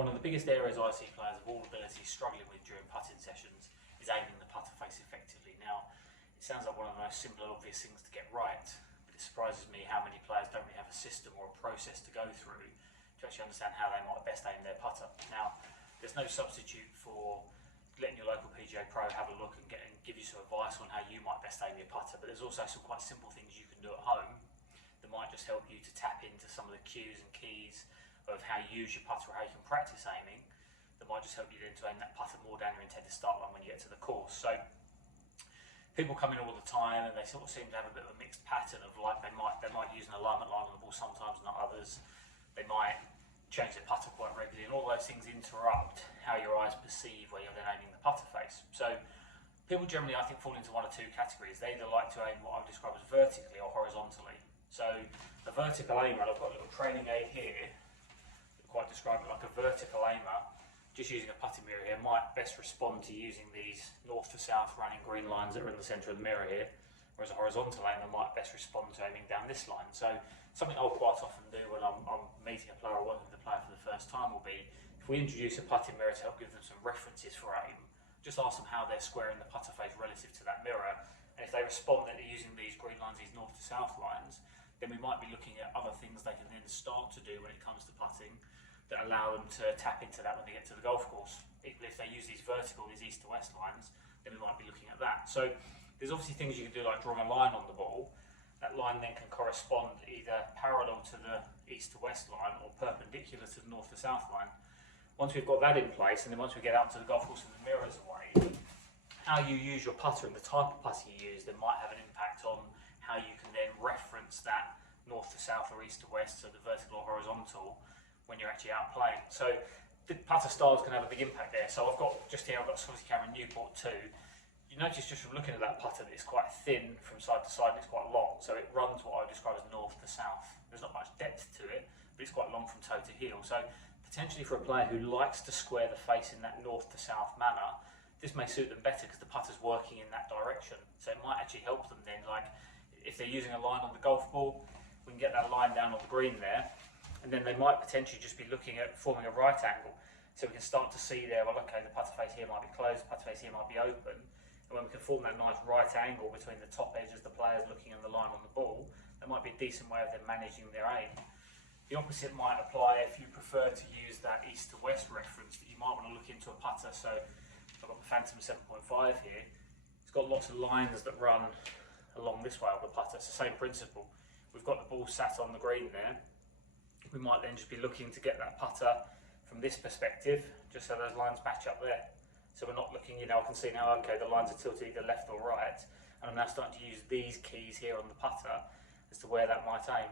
One of the biggest areas I see players of all abilities struggling with during putting sessions is aiming the putter face effectively. Now, it sounds like one of the most simple and obvious things to get right, but it surprises me how many players don't really have a system or a process to go through to actually understand how they might best aim their putter. Now, there's no substitute for letting your local PGA pro have a look and give you some advice on how you might best aim your putter, but there's also some quite simple things you can do at home that might just help you to tap into some of the cues and keys of how you use your putter or how you can practice aiming, that might just help you then to aim that putter more down your intended start line when you get to the course. So people come in all the time and they sort of seem to have a bit of a mixed pattern of, like, they might use an alignment line on the ball sometimes, not others. They might change their putter quite regularly, and all those things interrupt how your eyes perceive where you're then aiming the putter face. So people generally, I think, fall into one of two categories. They either like to aim what I would describe as vertically or horizontally. So a vertical aimer, and I've got a little training aid here that quite describe it like a vertical aimer, just using a putting mirror here, might best respond to using these north to south running green lines that are in the centre of the mirror here, whereas a horizontal aimer might best respond to aiming down this line. So something I'll quite often do when I'm meeting a player or working with a player for the first time will be, if we introduce a putting mirror to help give them some references for aim, just ask them how they're squaring the putter face relative to that mirror, and if they respond that they're using these green lines, these north to south lines, then we might be looking at other things they can then start to do when it comes to putting that allow them to tap into that when they get to the golf course. Equally, if they use these vertical, these east to west lines, then we might be looking at that. So there's obviously things you can do, like drawing a line on the ball. That line then can correspond either parallel to the east to west line or perpendicular to the north to south line. Once we've got that in place, and then once we get out to the golf course and the mirrors away, how you use your putter and the type of putter you use then might have an impact on how you can then reference that north to south or east to west, so the vertical or horizontal, when you're actually out playing. So the putter styles can have a big impact there. So I've got Scotty Cameron Newport 2. You notice just from looking at that putter that it's quite thin from side to side and it's quite long. So it runs what I would describe as north to south. There's not much depth to it, but it's quite long from toe to heel. So potentially for a player who likes to square the face in that north to south manner, this may suit them better because the putter's working in that direction. So it might actually help them then, like if they're using a line on the golf ball, we can get that line down on the green there, and then they might potentially just be looking at forming a right angle. So we can start to see there, well, okay, the putter face here might be closed, the putter face here might be open, and when we can form that nice right angle between the top edge as the player's looking on the line on the ball, that might be a decent way of them managing their aim. The opposite might apply if you prefer to use that east to west reference, that you might want to look into a putter. So I've got the Phantom 7.5 here. It's got lots of lines that run along this way on the putter. It's the same principle. We've got the ball sat on the green there. We might then just be looking to get that putter from this perspective, just so those lines match up there. So we're not looking, I can see now, okay, the lines are tilted either left or right, and I'm now starting to use these keys here on the putter as to where that might aim.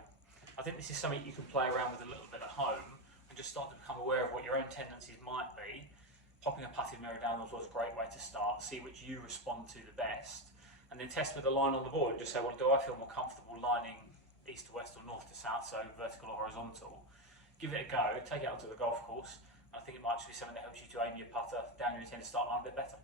I think this is something you can play around with a little bit at home and just start to become aware of what your own tendencies might be. Popping a putting mirror down the floor is a great way to start, see which you respond to the best, and then test with a line on the board and just say, well, do I feel more comfortable lining east to west or north to south, so vertical or horizontal? Give it a go, take it out to the golf course. I think it might just be something that helps you to aim your putter down your intended start line a bit better.